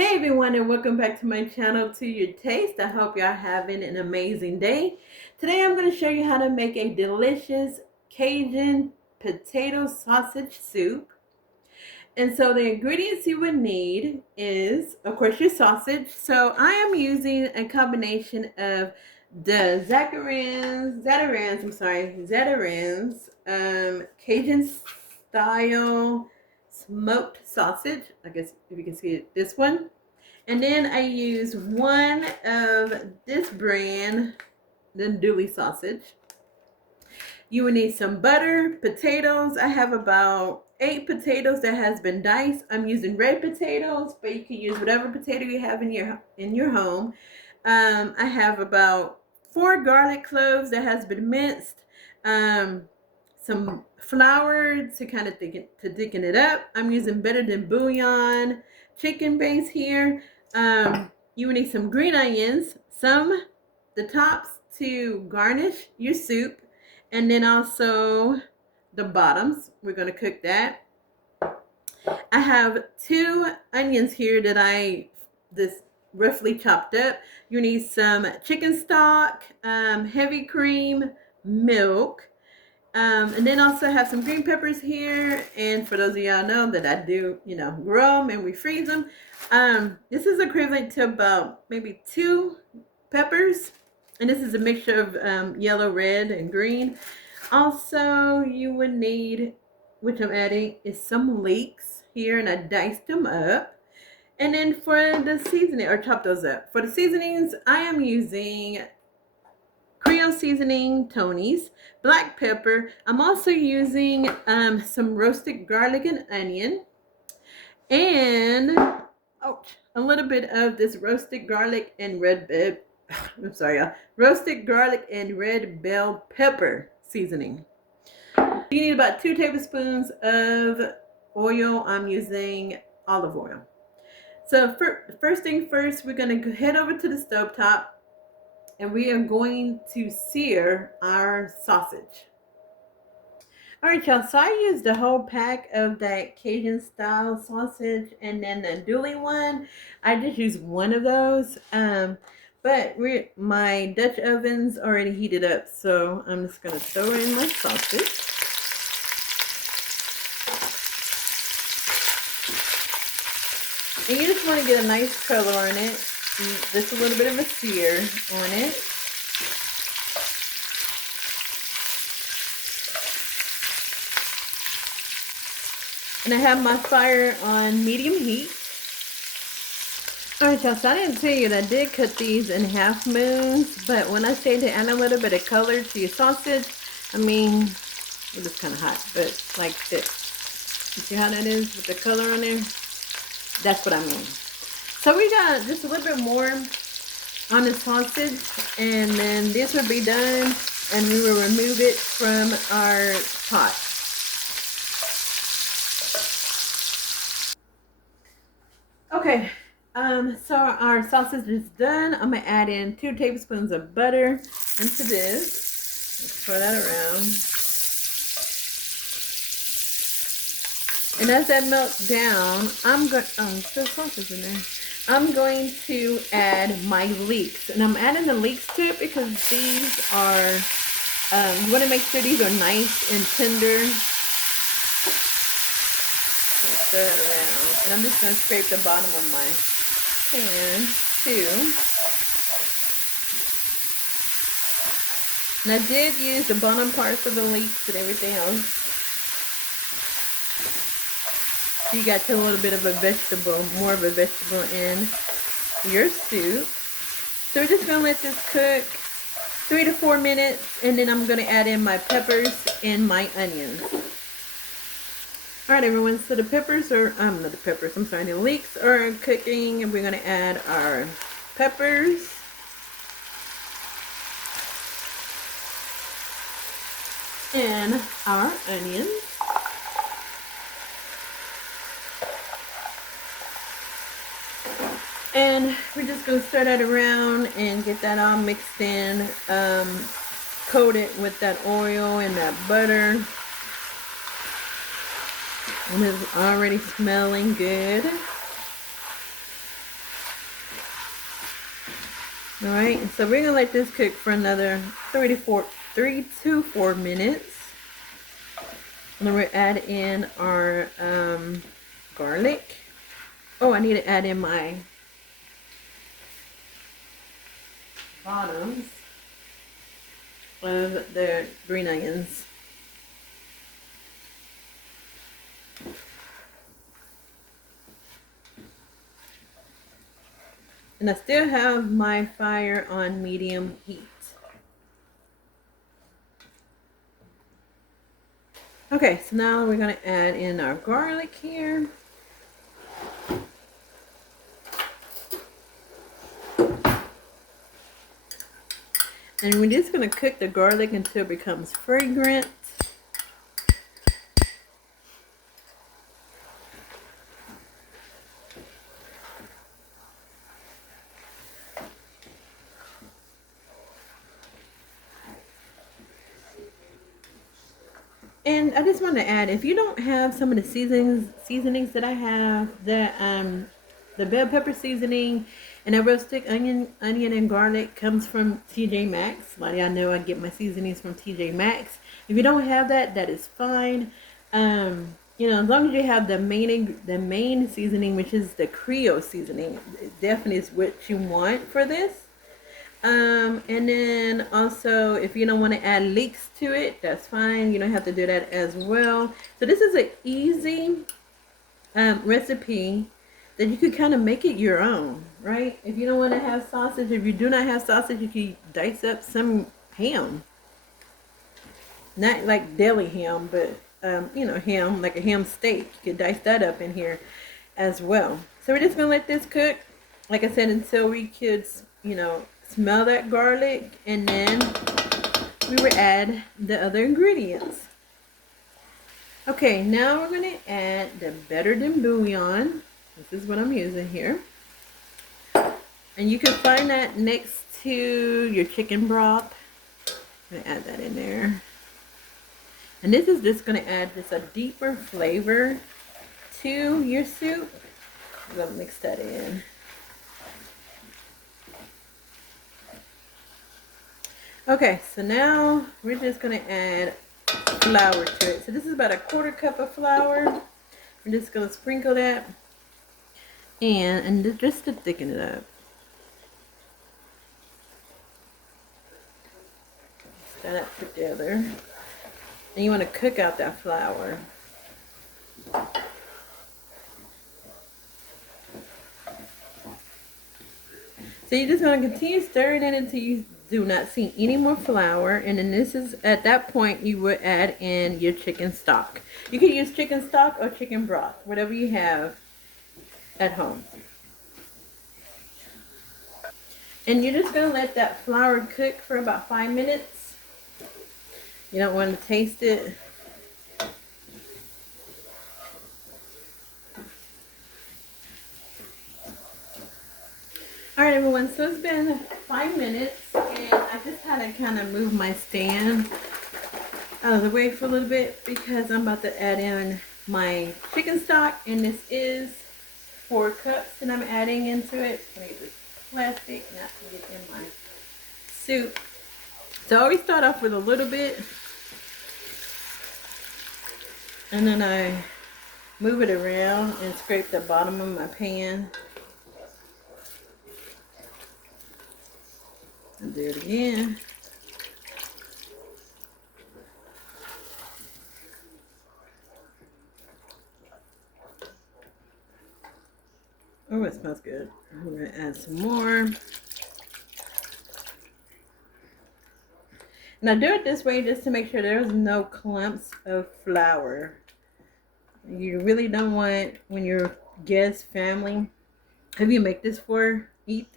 Hey everyone, and welcome back to my channel, To Your Taste. I hope y'all having an amazing day. Today I'm going to show you how to make a delicious Cajun potato sausage soup. And so the ingredients you would need is, of course, your sausage. So I am using a combination of the Zatarain's Cajun style smoked sausage. I guess if you can see it, this one. And then I use one of this brand, the Dooley sausage. You will need some butter, potatoes. I have about 8 potatoes that has been diced. I'm using red potatoes, but you can use whatever potato you have in your home. I have about 4 garlic cloves that has been minced. Some flour to kind of thicken it up. I'm using Better Than Bouillion chicken base here. You will need some green onions, the tops to garnish your soup, and then also the bottoms. We're going to cook that. I have 2 onions here that I just roughly chopped up. You need some chicken stock, heavy cream, milk. And then also have some green peppers here. And for those of y'all know that I do, grow them and we freeze them. This is equivalent to about maybe 2 peppers. And this is a mixture of yellow, red, and green. Also, you would need, which I'm adding, is some leeks here. And I diced them up. And then for the seasoning, or chop those up. For the seasonings, I am using Creole seasoning, Tony's, black pepper. I'm also using some roasted garlic and onion, and a little bit of this roasted garlic and I'm sorry, y'all. Roasted garlic and red bell pepper seasoning. You need about 2 tablespoons of oil. I'm using olive oil. So first thing first, we're going to head over to the stovetop. And we are going to sear our sausage. All right, y'all. So I used the whole pack of that Cajun style sausage, and then the Dooley one. I just used one of those. But my Dutch oven's already heated up, so I'm just gonna throw in my sausage. And you just want to get a nice color on it. Just a little bit of a sear on it. And I have my fire on medium heat. Alright, y'all, so I didn't tell you that I did cut these in half moons, but when I say to add a little bit of color to your sausage, I mean, it is kind of hot, but like this. You see how that is with the color on there? That's what I mean. So we got just a little bit more on the sausage, and then this will be done, and we will remove it from our pot. Okay, so our sausage is done. I'm gonna add in 2 tablespoons of butter into this. Let's pour that around. And as that melts down, there's sausage in there. I'm going to add my leeks, and I'm adding the leeks to it because these are, you want to make sure these are nice and tender. Stir it around, and I'm just going to scrape the bottom of my pan too. And I did use the bottom parts of the leeks and everything else. You got a little bit of more of a vegetable in your soup. So we're just going to let this cook 3 to 4 minutes, and then I'm going to add in my peppers and my onions. Alright everyone, so the leeks are cooking, and we're going to add our peppers. And our onions. And we're just going to stir that around and get that all mixed in, coat it with that oil and that butter. And it's already smelling good. All right, so we're gonna let this cook for another 3 to 4 minutes. And then we'll add in our garlic. Oh, I need to add in my bottoms of the green onions. And I still have my fire on medium heat. Okay, so now we're going to add in our garlic here. And we're just going to cook the garlic until it becomes fragrant. And I just want to add, if you don't have some of the seasonings that I have, the bell pepper seasoning and that rustic onion and garlic comes from TJ Maxx. A lot of y'all know I get my seasonings from TJ Maxx. If you don't have that, that is fine. You know, as long as you have the main seasoning, which is the Creole seasoning, it definitely is what you want for this. And then also, if you don't want to add leeks to it, that's fine. You don't have to do that as well. So this is an easy recipe that you could kind of make it your own, right? If you don't want to have sausage, if you do not have sausage, you can dice up some ham. Not like deli ham, but you know, ham, like a ham steak. You could dice that up in here as well. So we're just gonna let this cook, like I said, until we could, you know, smell that garlic, and then we will add the other ingredients. Okay, now we're going to add the Better Than Bouillion. This is what I'm using here. And you can find that next to your chicken broth. I'm going to add that in there. And this is just going to add just a deeper flavor to your soup. I'm going to mix that in. Okay, so now we're just going to add flour to it. So this is about a 1/4 cup of flour. We're just going to sprinkle that and just to thicken it up. Mix that up together. And you want to cook out that flour. So you're just going to continue stirring it until you do not see any more flour. And then this is, at that point, you would add in your chicken stock. You can use chicken stock or chicken broth, whatever you have at home. And you're just going to let that flour cook for about 5 minutes. You don't want to taste it. Alright everyone, so it's been 5 minutes and I just had to kind of move my stand out of the way for a little bit because I'm about to add in my chicken stock, and this is 4 cups that I'm adding into it. Let me use plastic not to get in my soup. So I always start off with a little bit and then I move it around and scrape the bottom of my pan. And do it again. Oh, it smells good. I'm going to add some more. Now do it this way just to make sure there's no clumps of flour. You really don't want, when your guests, family, if you make this for, eat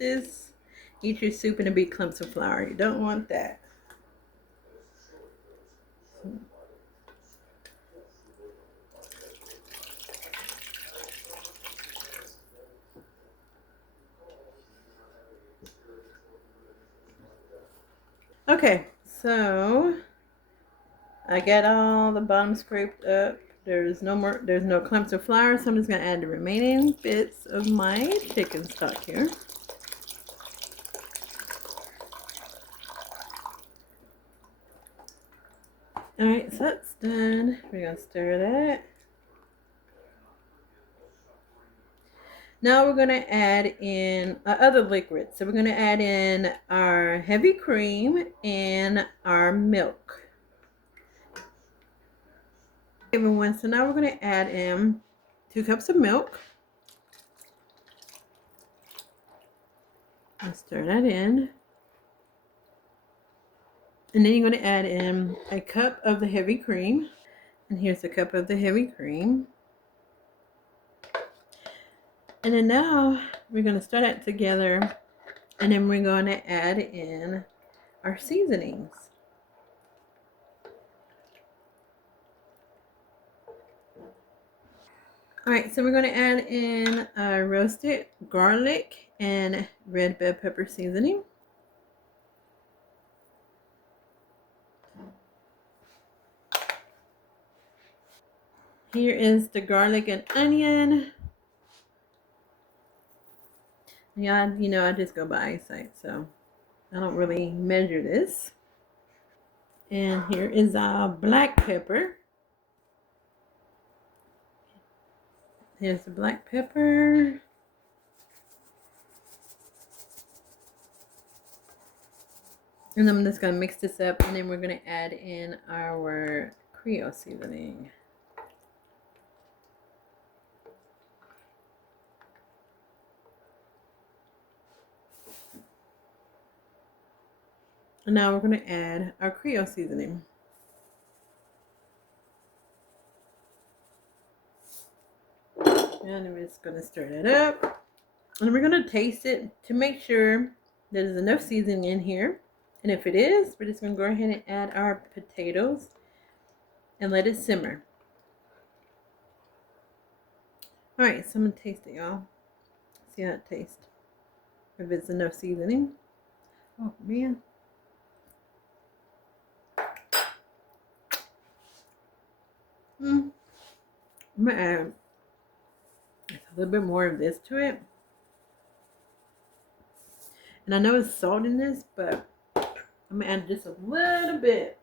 your soup and a big clumps of flour. You don't want that. Okay, so I got all the bottom scraped up. There's no clumps of flour, so I'm just gonna add the remaining bits of my chicken stock here. All right, so that's done. We're gonna stir that. Now we're gonna add in our other liquids. So we're gonna add in our heavy cream and our milk. Everyone, so now we're gonna add in 2 cups of milk. And stir that in. And then you're gonna add in a cup of the heavy cream. And here's a cup of the heavy cream. And then now we're gonna stir that together. And then we're gonna add in our seasonings. All right, so we're going to add in roasted garlic and red bell pepper seasoning. Here is the garlic and onion. Yeah, you know, I just go by eyesight, so I don't really measure this. And here is our black pepper. Here's the black pepper. And I'm just going to mix this up, and then we're going to add in our Creole seasoning. And now we're going to add our Creole seasoning. And we're just going to stir that up. And we're going to taste it to make sure there's enough seasoning in here. And if it is, we're just going to go ahead and add our potatoes and let it simmer. Alright, so I'm going to taste it, y'all. See how it tastes. If it's enough seasoning. Oh, man. I'm going to add a little bit more of this to it. And I know it's salt in this, but I'm going to add just a little bit.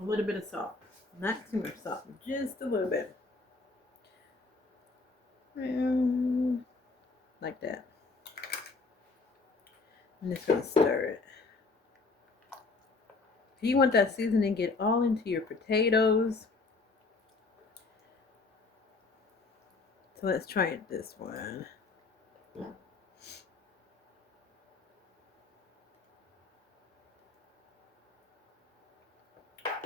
A little bit of salt. Not too much salt, just a little bit. Like that. I'm just going to stir it. You want that seasoning to get all into your potatoes. So let's try it this one.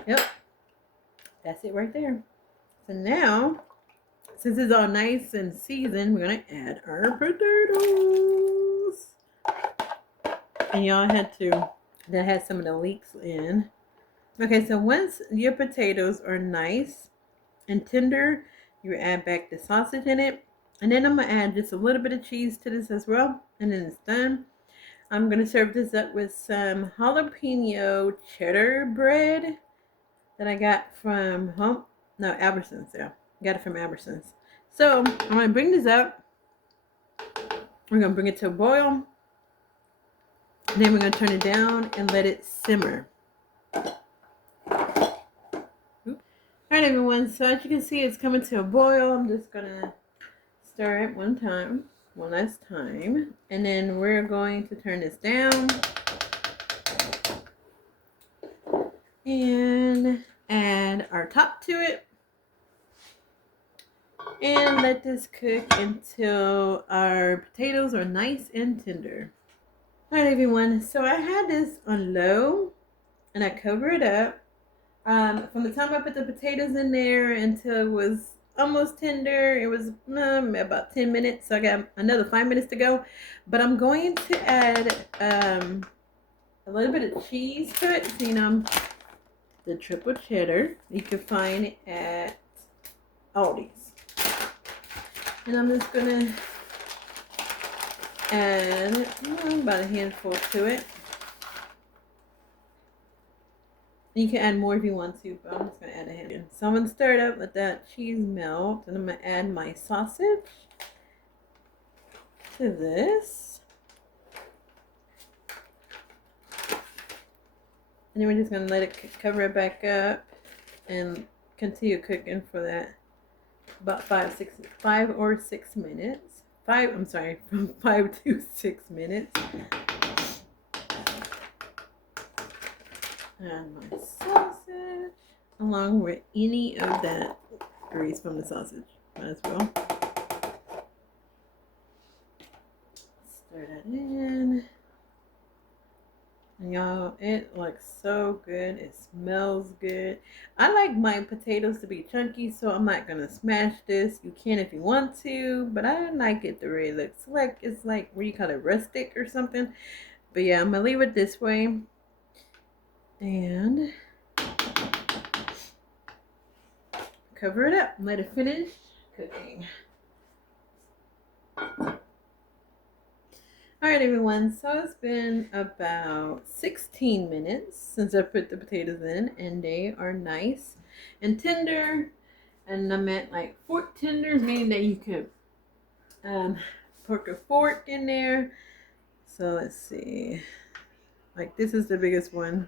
Yep. That's it right there. So now, since it's all nice and seasoned, we're going to add our potatoes. And y'all that had some of the leeks in. Okay, so once your potatoes are nice and tender, you add back the sausage in it. And then I'm going to add just a little bit of cheese to this as well. And then it's done. I'm going to serve this up with some jalapeno cheddar bread that I got from Albertsons. Yeah, got it from Albertsons. So I'm going to bring this up. We're going to bring it to a boil. Then we're going to turn it down and let it simmer. Alright everyone, so as you can see it's coming to a boil. I'm just going to stir it one last time. And then we're going to turn this down. And add our top to it. And let this cook until our potatoes are nice and tender. Alright everyone, so I had this on low and I cover it up. From the time I put the potatoes in there until it was almost tender, it was about 10 minutes. So I got another 5 minutes to go. But I'm going to add a little bit of cheese to it. So, you know, the triple cheddar you can find at Aldi's. And I'm just going to add about a handful to it. You can add more if you want to, but I'm just going to add a handful. So I'm going to stir it up, let that cheese melt, and I'm going to add my sausage to this. And then we're just gonna let it cover it back up and continue cooking for that about 5 or 6 minutes. I'm sorry, from 5 to 6 minutes. And my sausage, along with any of that grease from the sausage, might as well. Stir that in. And y'all, it looks so good. It smells good. I like my potatoes to be chunky, so I'm not gonna smash this. You can if you want to, but I like it the way it looks. Like it's like, what do you call it, rustic or something? But yeah, I'm gonna leave it this way. And cover it up and let it finish cooking. Alright everyone, so it's been about 16 minutes since I put the potatoes in, and they are nice and tender. And I meant like fork tenders, meaning that you could put a fork in there. So let's see, like this is the biggest one.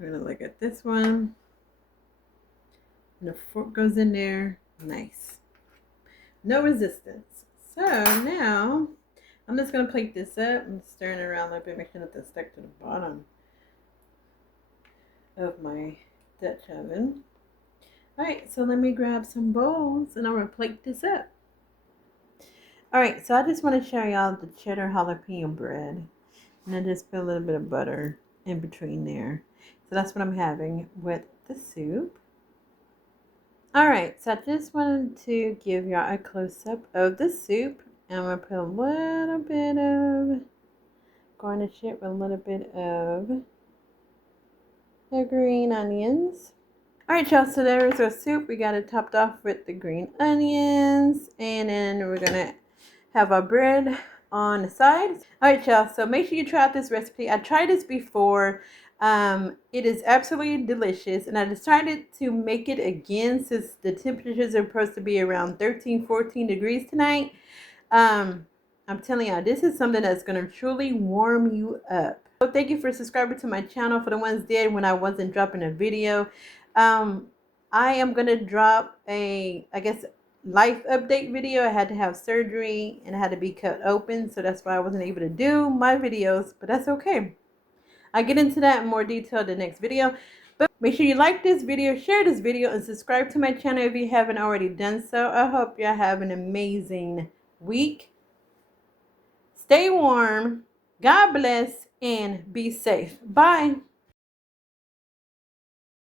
We're gonna look at this one, and the fork goes in there. Nice, no resistance. So now I'm just going to plate this up and stirring it around a little bit, make sure nothing's stuck to the bottom of my Dutch oven. Alright, so let me grab some bowls and I'm going to plate this up. Alright, so I just want to show y'all the cheddar jalapeno bread. And I just put a little bit of butter in between there. So that's what I'm having with the soup. Alright, so I just wanted to give y'all a close-up of the soup. I'm going to put a little bit of, garnish it with a little bit of the green onions. Alright y'all, so there is our soup. We got it topped off with the green onions. And then we're going to have our bread on the side. Alright y'all, so make sure you try out this recipe. I tried this before. It is absolutely delicious. And I decided to make it again since the temperatures are supposed to be around 13-14 degrees tonight. I'm telling y'all, this is something that's going to truly warm you up. So thank you for subscribing to my channel. For the ones did when I wasn't dropping a video, I am going to drop a, I guess, life update video. I had to have surgery and I had to be cut open, so that's why I wasn't able to do my videos, but that's okay. I'll get into that in more detail in the next video. But make sure you like this video, share this video, and subscribe to my channel if you haven't already done so. I hope y'all have an amazing week. Stay warm, God bless, and be safe. Bye.